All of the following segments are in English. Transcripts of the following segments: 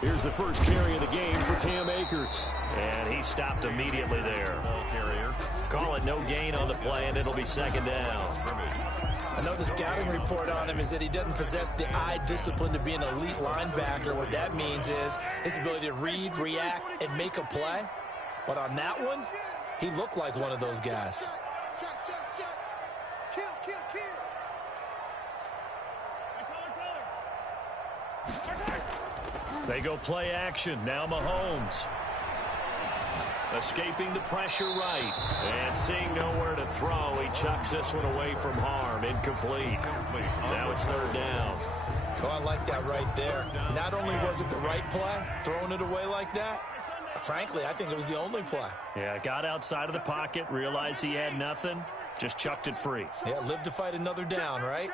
Here's the first carry of the game for Cam Akers. And he stopped immediately there. Call it no gain on the play, and it'll be second down. I know the scouting report on him is that he doesn't possess the eye discipline to be an elite linebacker. What that means is his ability to read, react, and make a play. But on that one, he looked like one of those guys. They go play action. Now Mahomes. Escaping the pressure right. And seeing nowhere to throw, he chucks this one away from harm. Incomplete. Now it's third down. Oh, I like that right there. Not only was it the right play, throwing it away like that, frankly, I think it was the only play. Yeah, got outside of the pocket, realized he had nothing, just chucked it free. Yeah, live to fight another down, right?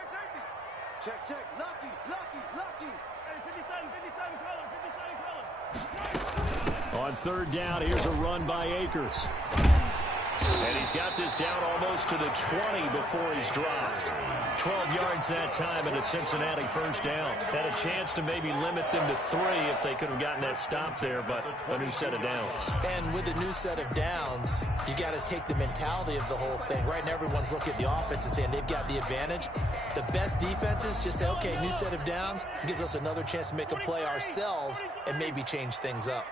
Check. Lucky. On third down, here's a run by Akers. And he's got this down almost to the 20 before he's dropped. 12 yards that time and a Cincinnati first down. Had a chance to maybe limit them to 3 if they could have gotten that stop there, but a new set of downs. And with a new set of downs, you got to take the mentality of the whole thing. Right now, everyone's looking at the offense and saying they've got the advantage. The best defenses just say, okay, new set of downs. It gives us another chance to make a play ourselves and maybe change things up.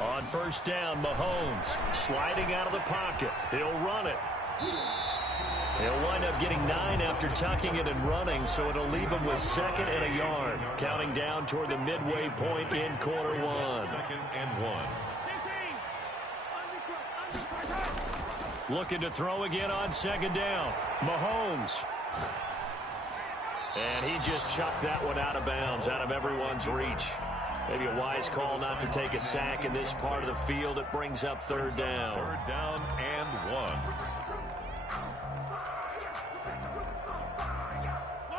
On first down, Mahomes sliding out of the pocket. He'll run it. He'll wind up getting 9 after tucking it and running, so it'll leave him with 2nd and a yard. Counting down toward the midway point in quarter 1. 2nd and 1. Looking to throw again on 2nd down. Mahomes. And he just chucked that one out of bounds, out of everyone's reach. Maybe a wise call not to take a sack in this part of the field. It brings up third down. 3rd down and 1.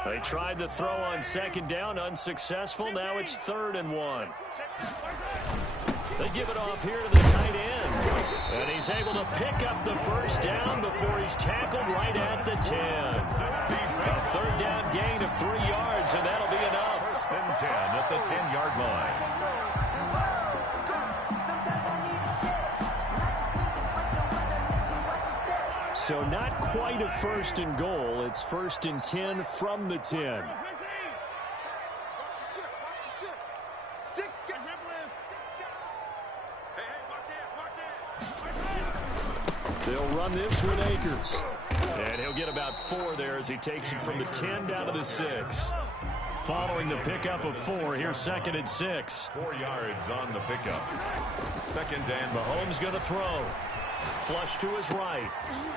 They tried the throw on 2nd down, unsuccessful. Now it's 3rd and 1. They give it off here to the tight end. And he's able to pick up the first down before he's tackled right at the 10. A 3rd down gain of 3 yards, and that'll be enough. And 10 at the 10-yard line. So not quite a 1st and goal. It's 1st and 10 from the 10. They'll run this with Akers. And he'll get about 4 there as he takes it from the 10 down to the 6. Following the pickup of 4, here's 2nd and 6. 4 yards on the pickup. 2nd and Mahomes going to throw. Flush to his right.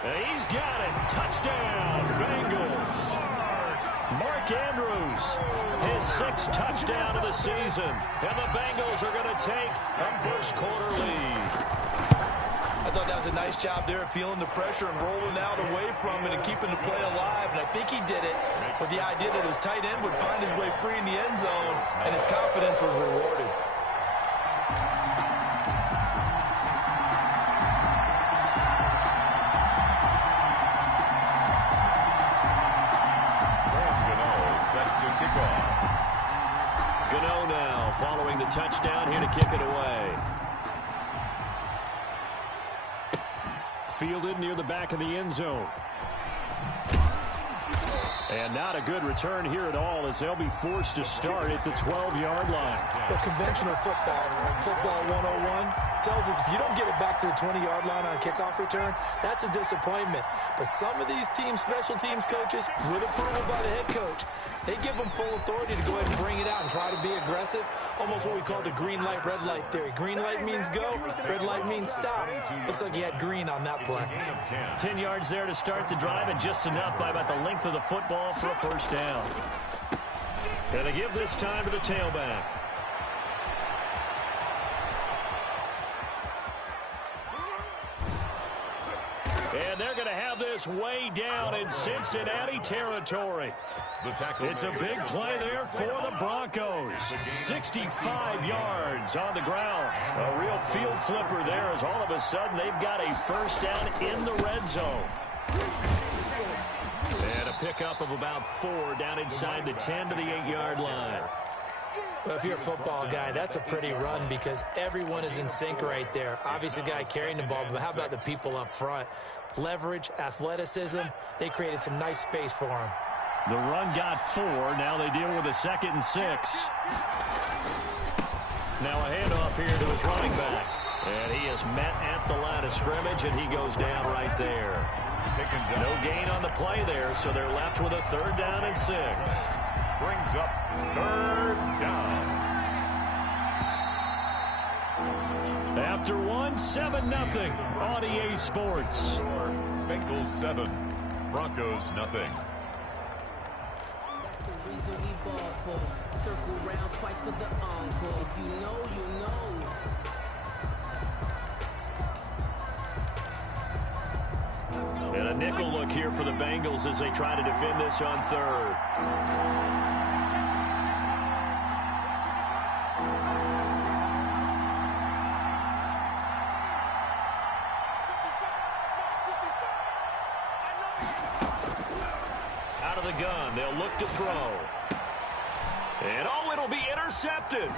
And he's got it. Touchdown, Bengals. Mark Andrews, his 6th touchdown of the season. And the Bengals are going to take a first-quarter lead. I thought that was a nice job there of feeling the pressure and rolling out away from it and keeping the play alive. And I think he did it with the idea that his tight end would find his way free in the end zone, and his confidence was rewarded. Gano now following the touchdown here to kick it away. Fielded near the back of the end zone. And not a good return here at all as they'll be forced to start at the 12-yard line. The conventional football 101, tells us if you don't get it back to the 20-yard line on a kickoff return, that's a disappointment. But some of these teams, special teams coaches, with approval by the head coach, they give them full authority to go ahead and bring it out and try to be aggressive. Almost what we call the green light, red light theory. Green light means go, red light means stop. Looks like he had green on that play. 10 yards there to start the drive, and just enough by about the length of the football for a first down. And they give this time to the tailback. And they're going to have this way down in Cincinnati territory. It's a big play there for the Broncos. 65 yards on the ground. A real field flipper there as all of a sudden they've got a first down in the red zone. And a pickup of about 4 down inside the 10 to the 8-yard line. Well, if you're a football guy, that's a pretty run because everyone is in sync right there. Obviously, the guy carrying the ball, but how about the people up front? Leverage, athleticism, they created some nice space for him. The run got 4. Now they deal with a 2nd and 6. Now a handoff here to his running back. And he is met at the line of scrimmage, and he goes down right there. No gain on the play there, so they're left with a 3rd down and 6. Brings up 3rd down. After 1, 7-0 on EA Sports. Bengals 7, Broncos nothing. Circle round twice for the encore. If you know, you know. And a nickel look here for the Bengals as they try to defend this on 3rd. Out of the gun, they'll look to throw. And it'll be intercepted.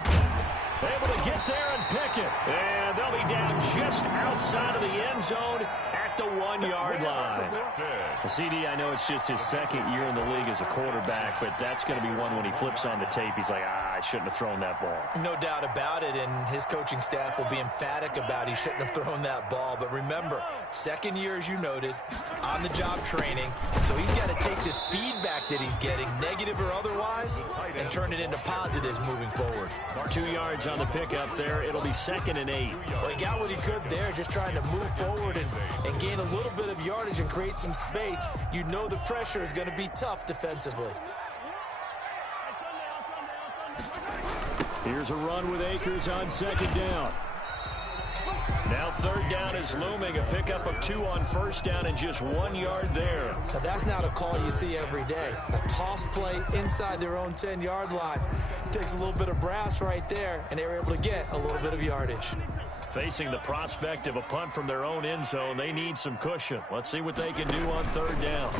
Able to get there and pick it. And they'll be down just outside of the end zone at the 1-yard line. CD, I know it's just his 2nd year in the league as a quarterback, but that's going to be one when he flips on the tape. He's like, I shouldn't have thrown that ball. No doubt about it, and his coaching staff will be emphatic about he shouldn't have thrown that ball. But remember, 2nd year, as you noted, on-the-job training. So he's got to take this feedback that he's getting, negative or otherwise, and turn it into positives moving forward. 2 yards on the pickup there. It'll be 2nd and 8. Well, he got what he could there, just trying to move forward and gain a little bit of yardage and create some space. You know the pressure is going to be tough defensively. Here's a run with Akers on 2nd down. Now 3rd down is looming. A pickup of 2 on 1st down and just 1 yard there. Now that's not a call you see every day. A toss play inside their own 10-yard line. Takes a little bit of brass right there, and they were able to get a little bit of yardage. Facing the prospect of a punt from their own end zone, they need some cushion. Let's see what they can do on 3rd down.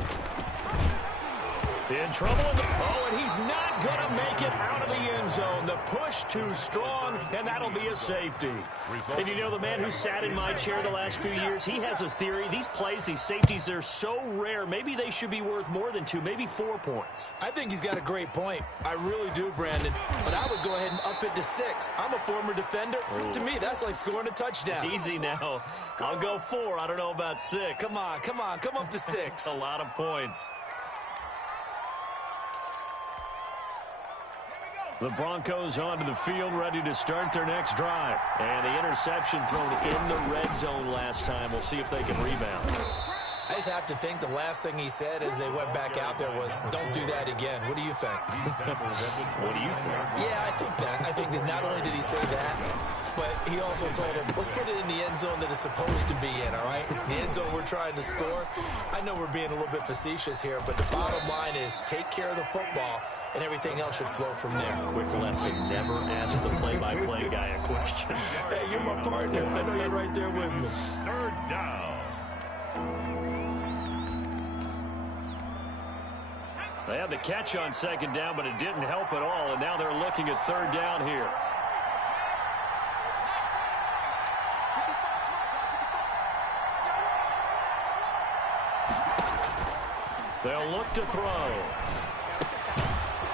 In trouble in the... Oh, and he's not going to make it out of the end zone. The push too strong, and that'll be a safety. And you know, the man who sat in my chair the last few years, he has a theory. These plays, these safeties, they're so rare. Maybe they should be worth more than 2, maybe 4 points. I think he's got a great point. I really do, Brandon. But I would go ahead and up it to 6. I'm a former defender. Ooh. To me, that's like scoring a touchdown. Easy now. I'll go 4. I don't know about 6. Come on. Come up to 6. A lot of points. The Broncos onto the field, ready to start their next drive. And the interception thrown in the red zone last time. We'll see if they can rebound. I just have to think the last thing he said as they went back out there was, don't do that again. What do you think? What do you think? Yeah, I think that. I think that not only did he say that, but he also told him, let's put it in the end zone that it's supposed to be in, all right? The end zone we're trying to score. I know we're being a little bit facetious here, but the bottom line is take care of the football, and everything else should flow from there. Quick lesson, never ask the play-by-play guy a question. Hey, you're my partner. I know you're right there with me. 3rd down. They had the catch on 2nd down, but it didn't help at all, and now they're looking at 3rd down here. They'll look to throw.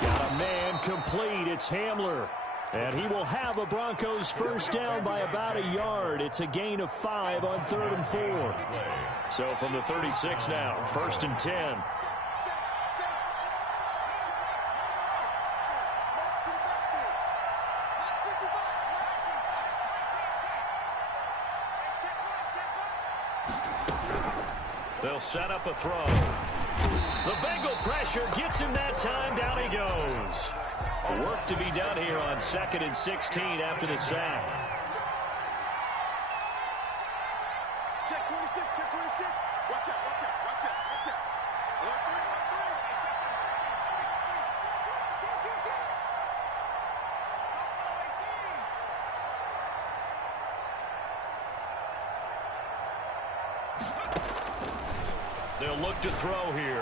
Got a man complete. It's Hamler. And he will have a Broncos 1st down by about a yard. It's a gain of 5 on 3rd and 4. So from the 36 now, 1st and 10. They'll set up a throw. The Bengal pressure gets him that time. Down he goes. Work to be done here on 2nd and 16 after the sack. Check 26, check 26. Watch out, watch out, watch out, watch out. Alert 3, alert 3. They'll look to throw here.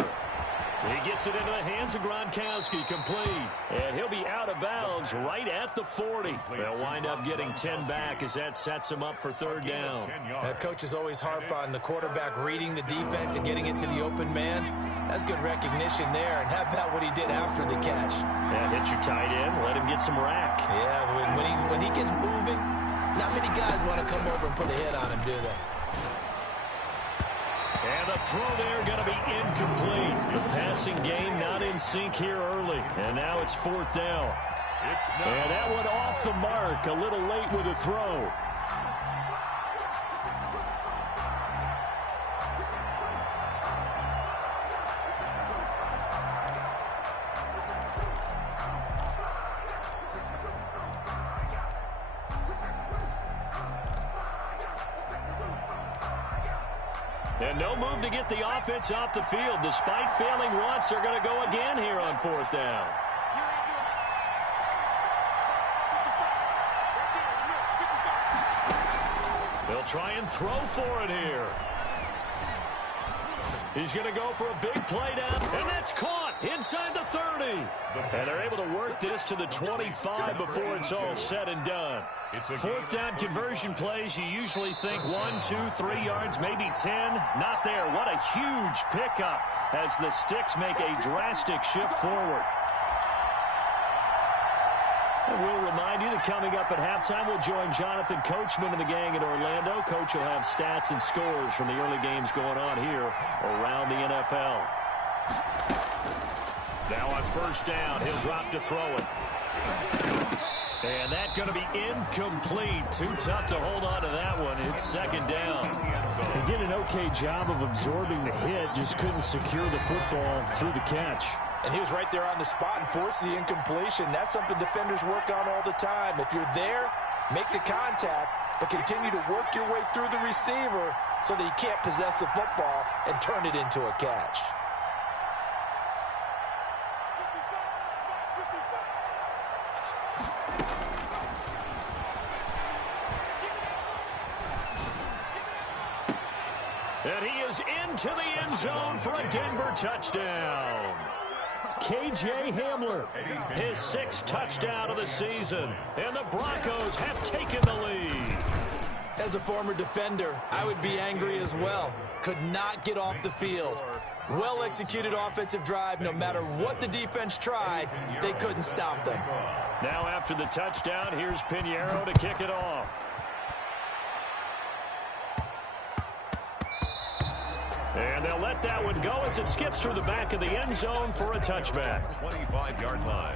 He gets it into the hands of Gronkowski, complete. And he'll be out of bounds right at the 40. They'll wind up getting 10 back as that sets him up for third down. Coaches always harp on the quarterback reading the defense and getting it to the open man. That's good recognition there. And how about what he did after the catch? Yeah, hit your tight end, let him get some rack. Yeah, when he gets moving, not many guys want to come over and put a hit on him, do they? And the throw there going to be incomplete. The passing game not in sync here early. And now it's fourth down. And that one off the mark. A little late with the throw. And no move to get the offense off the field. Despite failing once, they're going to go again here on fourth down. They'll try and throw for it here. He's going to go for a big play down, and that's caught inside the 30. And they're able to work this to the 25 before it's all said and done. Fourth down conversion plays, you usually think 1, 2, 3 yards, maybe 10. Not there. What a huge pickup as the Sticks make a drastic shift forward. And we'll remind you that coming up at halftime, we'll join Jonathan Coachman and the gang in Orlando. Coach will have stats and scores from the early games going on here around the NFL. Now on first down, he'll drop to throw it. And that's going to be incomplete. Too tough to hold on to that one. It's second down. He did an okay job of absorbing the hit, just couldn't secure the football through the catch. And he was right there on the spot and forced the incompletion. That's something defenders work on all the time. If you're there, make the contact, but continue to work your way through the receiver so that he can't possess the football and turn it into a catch. And he is into the end zone for a Denver touchdown. K.J. Hamler, his 6th touchdown of the season. And the Broncos have taken the lead. As a former defender, I would be angry as well. Could not get off the field. Well-executed offensive drive. No matter what the defense tried, they couldn't stop them. Now after the touchdown, here's Pinheiro to kick it off. And they'll let that one go as it skips through the back of the end zone for a touchback. 25-yard line.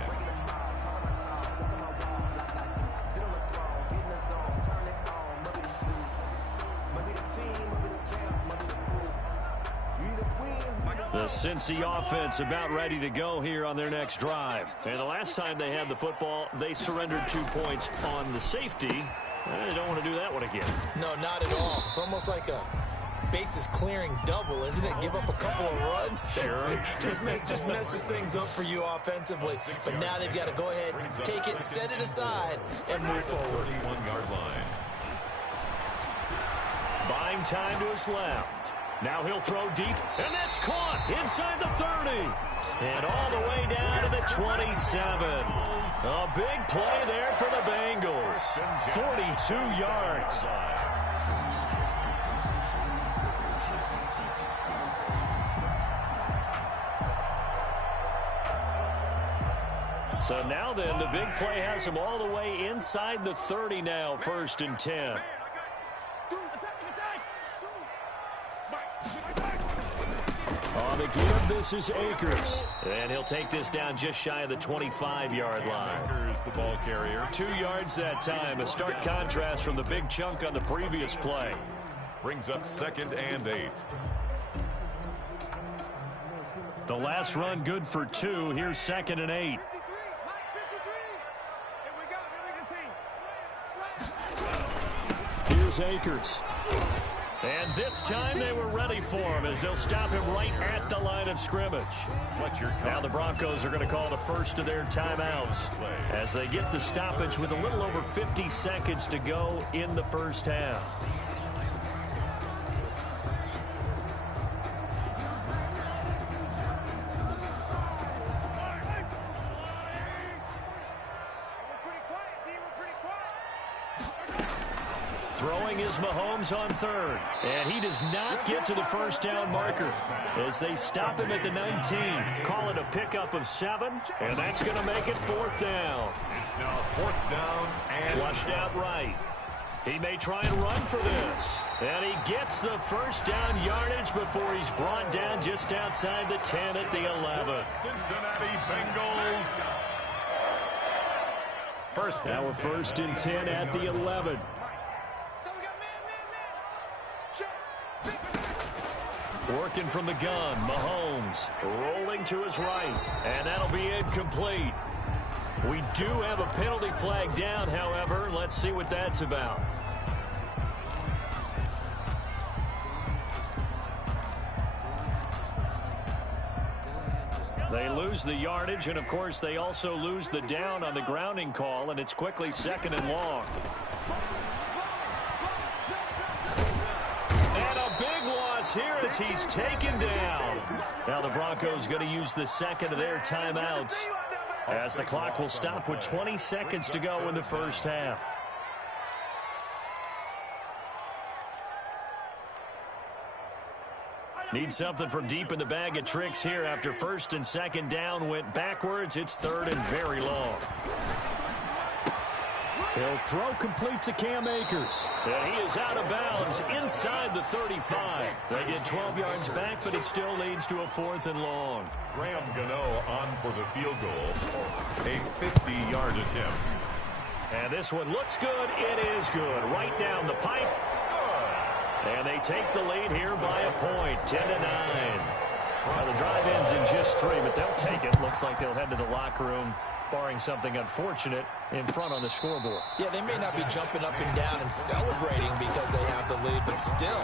The Cincy offense about ready to go here on their next drive. And the last time they had the football, they surrendered 2 points on the safety. They don't want to do that one again. No, not at all. It's almost like a bases clearing double, isn't it? Give up a couple of runs. Sure. just messes things up for you offensively. But now they've got to go ahead, take it, set it aside, and move forward. 31-yard line. Buying time to his left. Now he'll throw deep, and that's caught inside the 30. And all the way down to the 27. A big play there for the Bengals. 42 yards. So now then, the big play has him all the way inside the 30 now, 1st and 10. On the give, this is Akers. And he'll take this down just shy of the 25-yard line. Akers, the ball carrier. 2 yards that time, a stark contrast from the big chunk on the previous play. Brings up 2nd and 8. The last run good for 2. Here's 2nd and 8. Here's Akers. And this time they were ready for him as they'll stop him right at the line of scrimmage. Now the Broncos are going to call the first of their timeouts as they get the stoppage with a little over 50 seconds to go in the first half. Throwing is Mahomes on third. And he does not get to the first down marker as they stop him at the 19. Call it a pickup of 7, and that's going to make it 4th down. It's now 4th down and Flushed out right. He may try and run for this. And he gets the first down yardage before he's brought down just outside the 10 at the 11. Cincinnati Bengals. First Now a 1st and 10 at the 11. Working from the gun, Mahomes rolling to his right, and that'll be incomplete. We do have a penalty flag down, however. Let's see what that's about. They lose the yardage, and of course they also lose the down on the grounding call, and it's quickly 2nd and long. And a big loss here as he's taken down. Now the Broncos going to use the 2nd of their timeouts as the clock will stop with 20 seconds to go in the first half. Need something from deep in the bag of tricks here after 1st and 2nd down went backwards. It's 3rd and very long. He'll throw complete to Cam Akers. And he is out of bounds inside the 35. They get 12 yards back, but it still leads to a 4th and long. Graham Gano on for the field goal. A 50-yard attempt. And this one looks good. It is good. Right down the pipe. And they take the lead here by a point, 10-9. Well, the drive ends in just 3, but they'll take it. Looks like they'll head to the locker room, barring something unfortunate, in front on the scoreboard. Yeah, they may not be jumping up and down and celebrating because they have the lead, but still,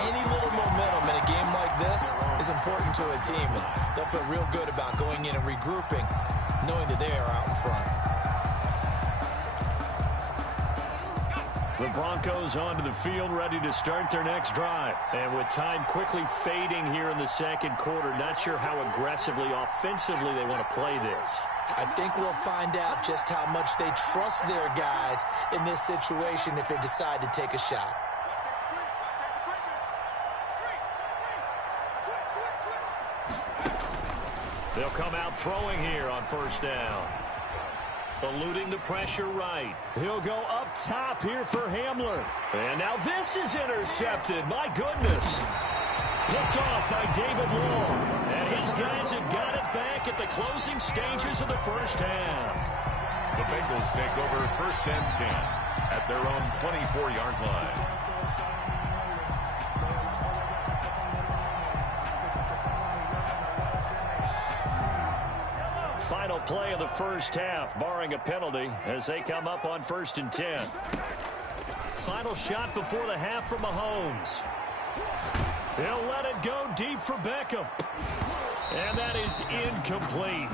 any little momentum in a game like this is important to a team, and they'll feel real good about going in and regrouping, knowing that they are out in front. The Broncos onto the field, ready to start their next drive. And with time quickly fading here in the 2nd quarter, not sure how aggressively, offensively they want to play this. I think we'll find out just how much they trust their guys in this situation if they decide to take a shot. They'll come out throwing here on 1st down. Eluding the pressure right. He'll go up top here for Hamler. And now this is intercepted. My goodness. Picked off by David Long. And his guys have got it back at the closing stages of the first half. The Bengals take over 1st and 10 at their own 24-yard line. Final play of the first half, barring a penalty, as they come up on 1st and 10. Final shot before the half from Mahomes. He'll let it go deep for Beckham. And that is incomplete.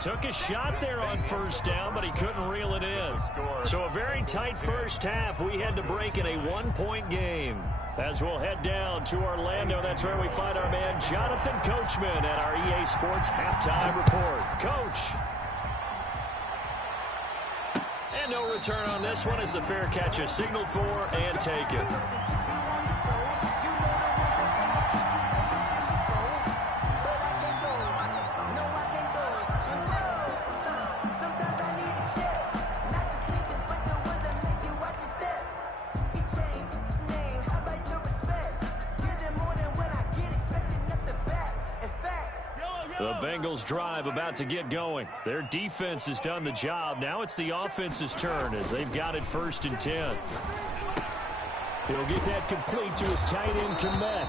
Took a shot there on 1st down, but he couldn't reel it in. So a very tight first half. We had to break in a 1-point game. As we'll head down to Orlando, that's where we find our man Jonathan Coachman at our EA Sports Halftime Report. Coach. And no return on this one as the fair catch is signaled for and taken. The Bengals drive about to get going. Their defense has done the job. Now it's the offense's turn as they've got it 1st and 10. He'll get that complete to his tight end, Komet.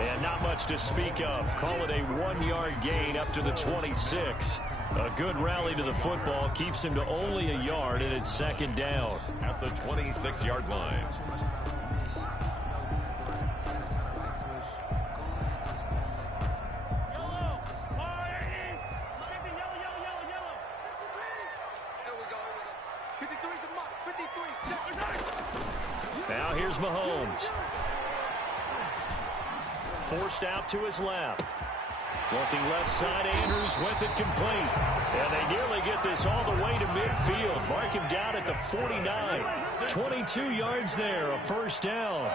And not much to speak of. Call it a 1-yard gain up to the 26. A good rally to the football keeps him to only a yard, and it's 2nd down. At the 26-yard line. Now here's Mahomes. Forced out to his left. Looking left side, Andrews with it complete. And they nearly get this all the way to midfield. Mark him down at the 49. 22 yards there, a first down.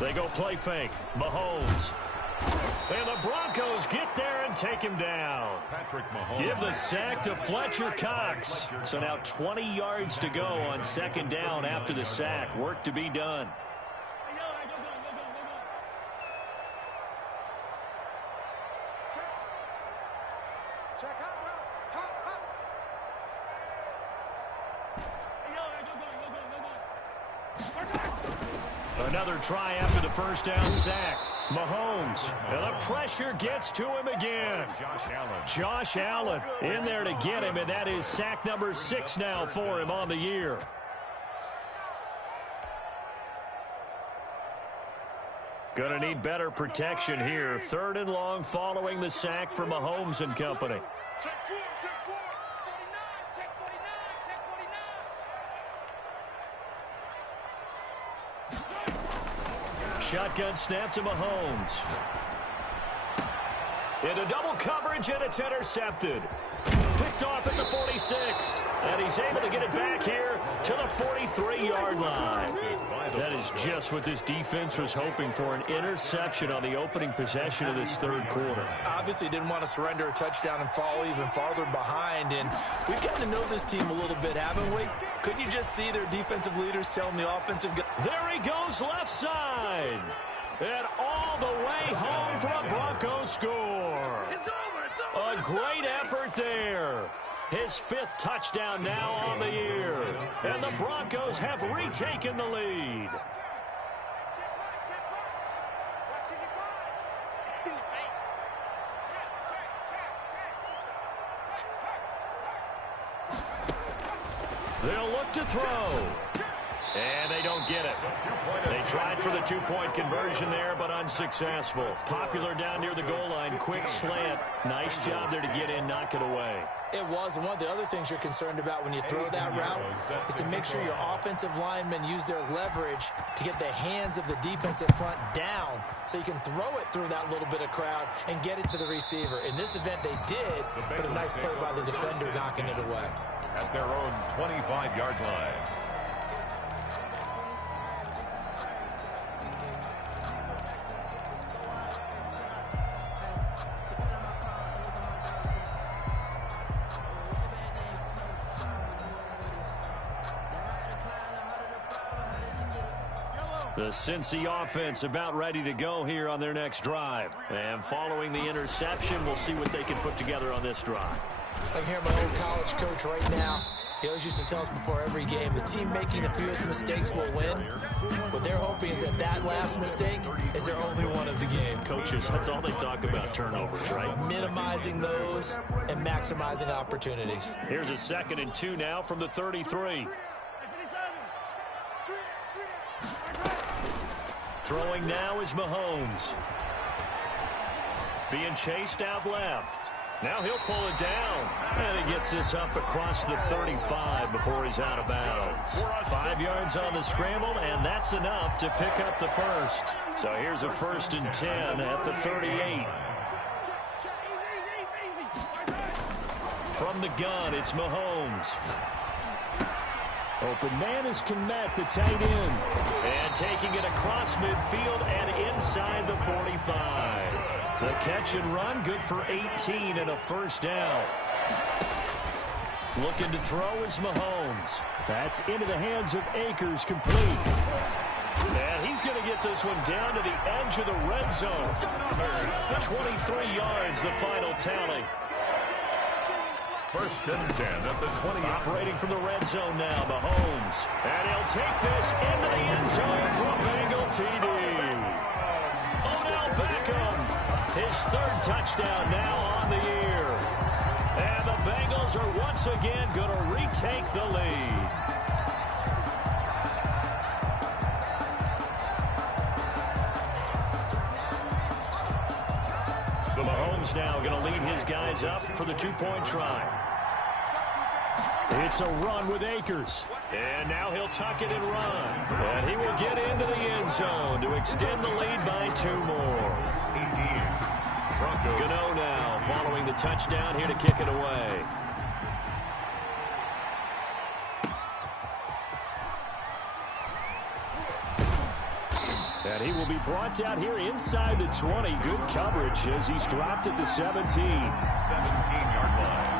They go play fake. Mahomes. And the Broncos get there and take him down. Give the sack to Fletcher Cox. So now 20 yards to go on second down after the sack. Work to be done. Another try after the first down sack. Mahomes. And the pressure gets to him again. Josh Allen in there to get him, and that is sack number 6 now for him on the year. Going to need better protection here. 3rd and long following the sack for Mahomes and company. Shotgun snap to Mahomes. Into double coverage, and it's intercepted. Picked off at the 46. And he's able to get it back here to the 43-yard line. That is just what this defense was hoping for, an interception on the opening possession of this third quarter. Obviously didn't want to surrender a touchdown and fall even farther behind. And we've gotten to know this team a little bit, haven't we? Couldn't you just see their defensive leaders telling the offensive guys? There he goes left side. And all the way home for a Broncos score. A great effort there. His 5th touchdown now on the year. And the Broncos have retaken the lead. They'll look to throw. And they don't get it. They tried for the 2-point conversion there, but unsuccessful. Popular down near the goal line. Quick slant. Nice job there to get in, knock it away. It was. And one of the other things you're concerned about when you throw that route is to make sure your offensive linemen use their leverage to get the hands of the defensive front down so you can throw it through that little bit of crowd and get it to the receiver. In this event, they did, but a nice play by the defender knocking it away. At their own 25-yard line. The Cincy offense about ready to go here on their next drive. And following the interception, we'll see what they can put together on this drive. I can hear my old college coach right now. He always used to tell us before every game, the team making the fewest mistakes will win. What they're hoping is that that last mistake is their only one of the game. Coaches, that's all they talk about, turnovers, right? Minimizing those and maximizing opportunities. Here's a 2nd and 2 now from the 33. Throwing now is Mahomes. Being chased out left. Now he'll pull it down. And he gets this up across the 35 before he's out of bounds. 5 yards on the scramble, and that's enough to pick up the first. So here's a 1st and 10 at the 38. From the gun, it's Mahomes. Open man is Kmet, the tight end. And taking it across midfield and inside the 45. The catch and run, good for 18 and a first down. Looking to throw is Mahomes. That's into the hands of Akers, complete. And he's going to get this one down to the edge of the red zone. 23 yards, the final tally. 1st and 10 at the 20. Operating from the red zone now, Mahomes. And he'll take this into the end zone for a Bengal TD. Odell Beckham, his 3rd touchdown now on the year. And the Bengals are once again going to retake the lead. Mahomes now going to lead his guys up for the 2-point try. It's a run with Akers. And now he'll tuck it and run. And he will get into the end zone to extend the lead by 2 more. Broncos. Gano now following the touchdown here to kick it away. And he will be brought down here inside the 20. Good coverage as he's dropped at the 17. 17-yard line.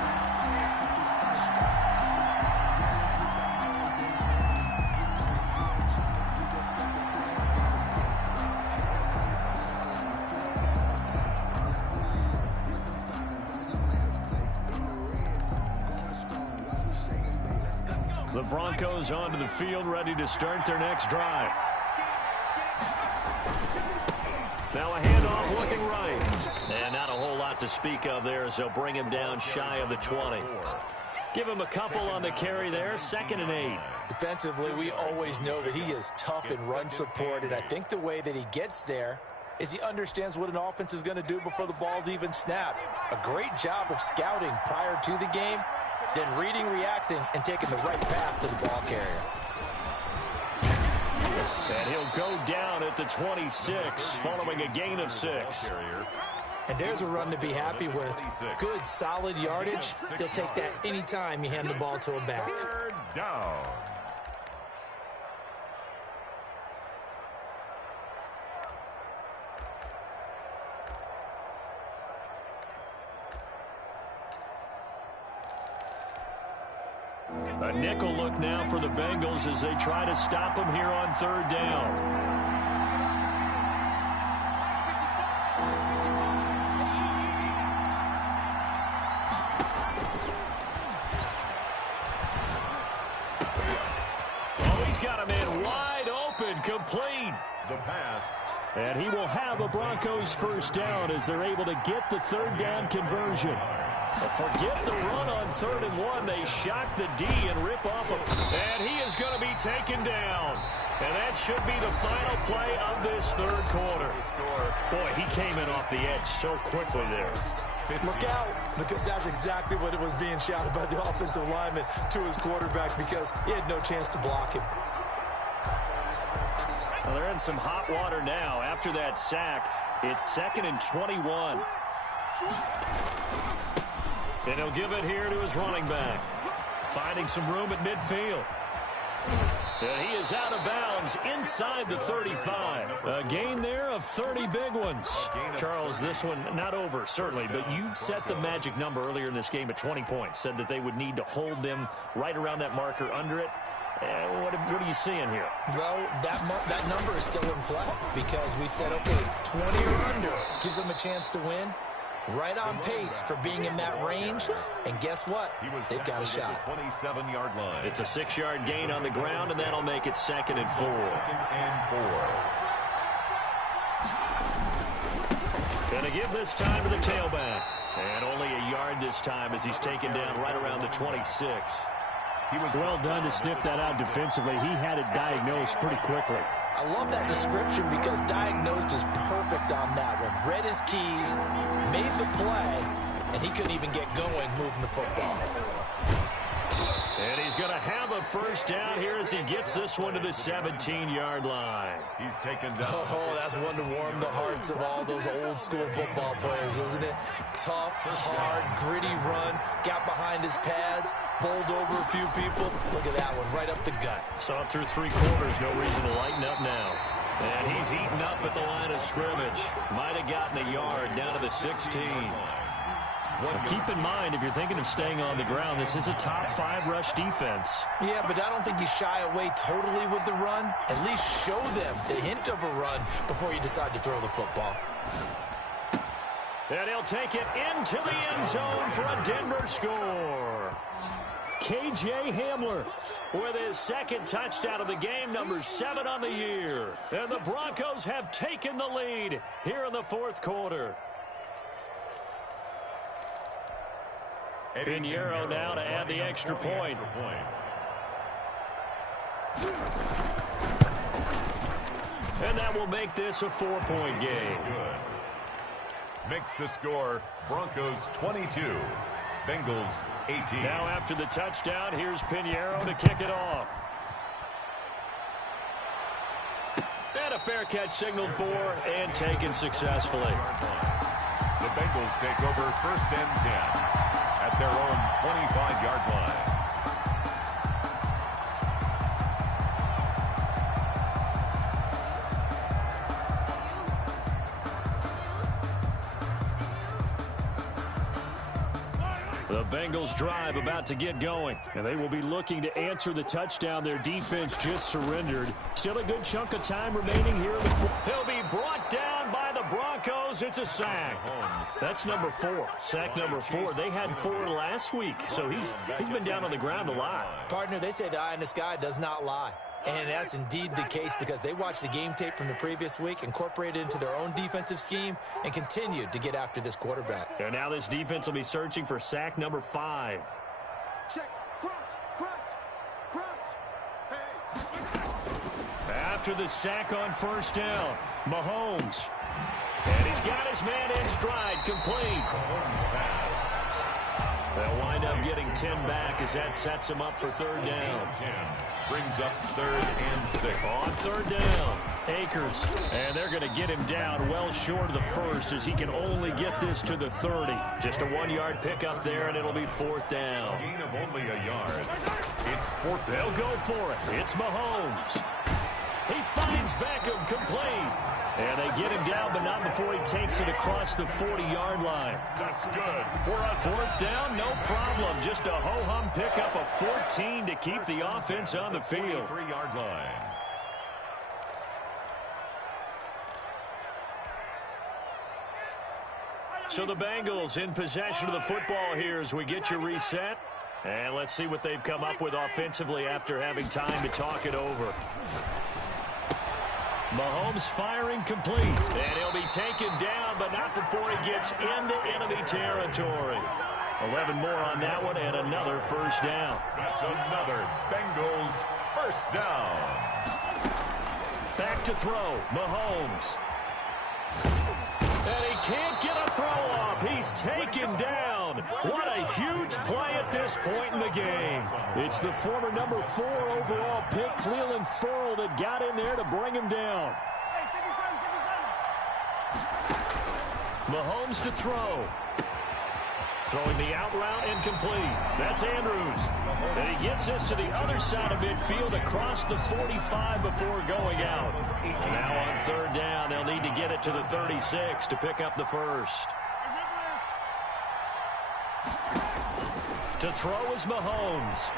The Broncos onto the field, ready to start their next drive. Now a handoff looking right. And not a whole lot to speak of there as they'll bring him down shy of the 20. Give him a couple on the carry there, 2nd and 8. Defensively, we always know that he is tough in run support, and I think the way that he gets there is he understands what an offense is going to do before the ball's even snapped. A great job of scouting prior to the game, then reading, reacting, and taking the right path to the ball carrier. And he'll go down at the 26 following a gain of 6. And there's a run to be happy with. Good, solid yardage. They'll take that anytime you hand the ball to a back. 3rd down. A nickel look now for the Bengals as they try to stop him here on 3rd down. Oh, he's got him in wide open, complete. The pass. And he will have a Broncos 1st down as they're able to get the 3rd down conversion. Forget the run on 3rd and 1. They shock the D and rip off and he is going to be taken down. And that should be the final play of this 3rd quarter. Boy, he came in off the edge so quickly there. Look out, because that's exactly what it was being shouted by the offensive lineman to his quarterback, because he had no chance to block him. Well, they're in some hot water now. After that sack, it's 2nd and 21. And he'll give it here to his running back. Finding some room at midfield. And he is out of bounds inside the 35. A gain there of 30 big ones. Charles, this one not over, certainly, but you set the magic number earlier in this game at 20 points. Said that they would need to hold them right around that marker under it. What are you seeing here? Well, that number is still in play because we said, okay, 20 or under gives them a chance to win. Right on pace for being in that range. And guess what? They've got a shot. 27-yard line. It's a 6-yard gain on the ground, and that'll make it 2nd and 4. 2nd and 4. Gonna give this time to the tailback. And only a yard this time as he's taken down right around the 26. He was well done to sniff that out defensively. He had it diagnosed pretty quickly. I love that description because diagnosed is perfect on that one. Read his keys, made the play, and he couldn't even get going moving the football. And he's going to have a 1st down here as he gets this one to the 17-yard line. He's taken down. Oh, that's one to warm the hearts of all those old school football players, isn't it? Tough, hard, gritty run, got behind his pads, bowled over a few people. Look at that one, right up the gut. Saw it through 3 quarters, no reason to lighten up now. And he's eaten up at the line of scrimmage. Might have gotten a yard down to the 16. Well, keep in mind, if you're thinking of staying on the ground, this is a top 5 rush defense. Yeah, but I don't think you shy away totally with the run. At least show them the hint of a run before you decide to throw the football. And he'll take it into the end zone for a Denver score. K.J. Hamler with his 2nd touchdown of the game, number 7 on the year. And the Broncos have taken the lead here in the 4th quarter. Pinheiro now to add the extra point. And that will make this a 4-point game. Makes the score Broncos 22, Bengals 18. Now after the touchdown, here's Pinheiro to kick it off. And a fair catch signaled for and taken successfully. The Bengals take over first and 10 at their own 25-yard line. The Bengals drive about to get going, and they will be looking to answer the touchdown their defense just surrendered. Still a good chunk of time remaining here in the fourth. He'll be brought down by the Broncos. It's a sack. That's number 4. Sack number 4. They had 4 last week, so he's been down on the ground a lot. Partner, they say the eye in the sky does not lie. And that's indeed the case because they watched the game tape from the previous week, incorporated it into their own defensive scheme, and continued to get after this quarterback. And now this defense will be searching for sack number 5. Check. Crunch. Hey. After the sack on first down, Mahomes. And he's got his man in stride, complete. They'll wind up getting 10 back as that sets him up for third down. Brings up 3rd and 6. On third down, Akers. And they're going to get him down well short of the first as he can only get this to the 30. Just a 1-yard pickup there, and it'll be 4th down. Gain of only a yard. It's 4th. They'll go for it. It's Mahomes. He finds Beckham, complete. And they get him down, but not before he takes it across the 40-yard line. That's good for us. 4th down, no problem. Just a ho-hum pickup of 14 to keep the offense on the field. 3-yard line. So the Bengals in possession of the football here as we get you reset. And let's see what they've come up with offensively after having time to talk it over. Mahomes firing complete. And he'll be taken down, but not before he gets into enemy territory. 11 more on that one, and another first down. That's another Bengals first down. Back to throw, Mahomes. And he can't get a throw off. He's taken down. What a huge play at this point in the game. It's the former number 4 overall pick, Cleveland Ferrell, that got in there to bring him down. Mahomes to throw. Throwing the out route incomplete. That's Andrews. And he gets this to the other side of midfield across the 45 before going out. Now on third down, they'll need to get it to the 36 to pick up the first. To throw is Mahomes.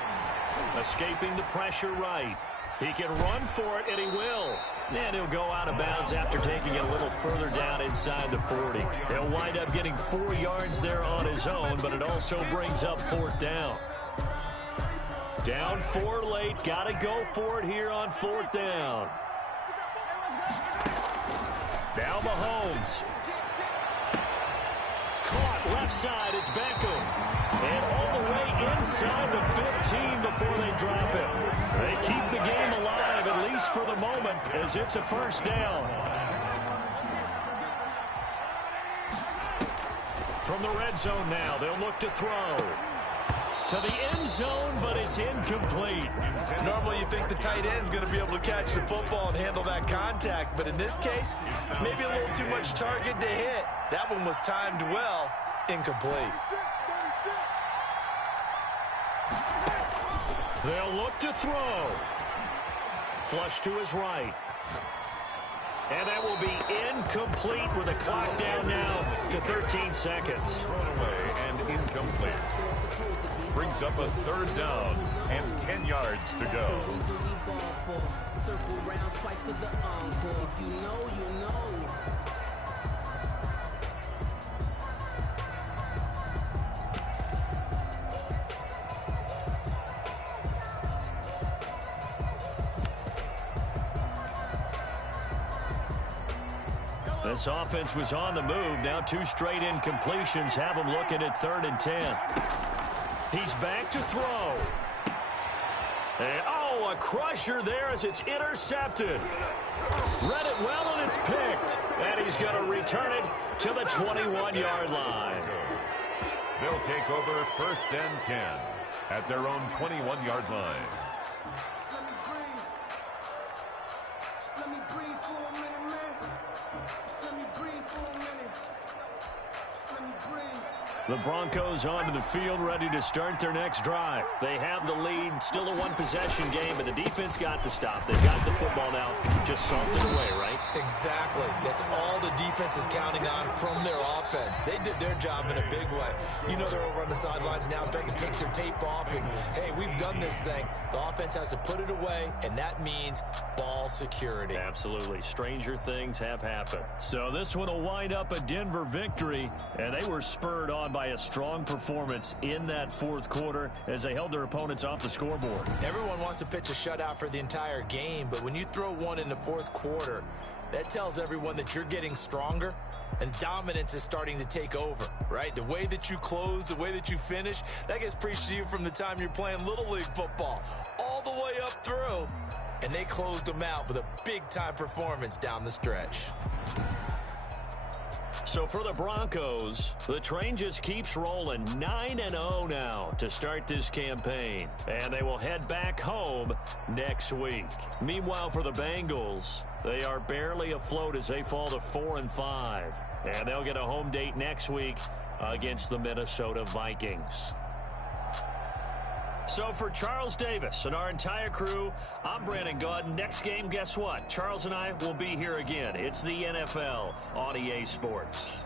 Escaping the pressure right. He can run for it, and he will. And he'll go out of bounds after taking it a little further down inside the 40. He'll wind up getting 4 yards there on his own, but it also brings up 4th down. Down 4 late. Got to go for it here on 4th down. Now Mahomes. Caught left side. It's Beckham. And all the way inside the 15 before they drop it. They keep the game alive, at least for the moment, as it's a first down. From the red zone now, they'll look to throw. To the end zone, but it's incomplete. Normally you think the tight end's going to be able to catch the football and handle that contact, but in this case, maybe a little too much target to hit. That one was timed well, incomplete. They'll look to throw. Flush to his right. And that will be incomplete with the clock down now to 13 seconds. Thrown away and incomplete. Brings up a 3rd down and 10 yards to go. Circle round twice for the encore. If you know, you know. This offense was on the move. Now 2 straight incompletions have them looking at 3rd and 10. He's back to throw. And, oh, a crusher there as it's intercepted. Read it well, and it's picked. And he's going to return it to the 21-yard line. They'll take over first and 10 at their own 21-yard line. The Broncos onto the field, ready to start their next drive. They have the lead, still a one-possession game, but the defense got to stop. They've got the football now, just salt it away, right? Exactly. That's all the defense is counting on from their offense. They did their job in a big way. You know they're over on the sidelines now starting to take their tape off, and, hey, we've done this thing. The offense has to put it away, and that means ball security. Absolutely. Stranger things have happened. So this one will wind up a Denver victory, and they were spurred on by a strong performance in that fourth quarter as they held their opponents off the scoreboard. Everyone wants to pitch a shutout for the entire game, but when you throw one in the fourth quarter, that tells everyone that you're getting stronger and dominance is starting to take over, right? The way that you close, the way that you finish, that gets preached to you from the time you're playing Little League football all the way up through, and they closed them out with a big-time performance down the stretch. So for the Broncos, the train just keeps rolling 9-0 now to start this campaign. And they will head back home next week. Meanwhile, for the Bengals, they are barely afloat as they fall to 4-5. And they'll get a home date next week against the Minnesota Vikings. So for Charles Davis and our entire crew, I'm Brandon Gaudin. Next game, guess what? Charles and I will be here again. It's the NFL on EA Sports.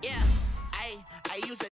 Yeah, I used to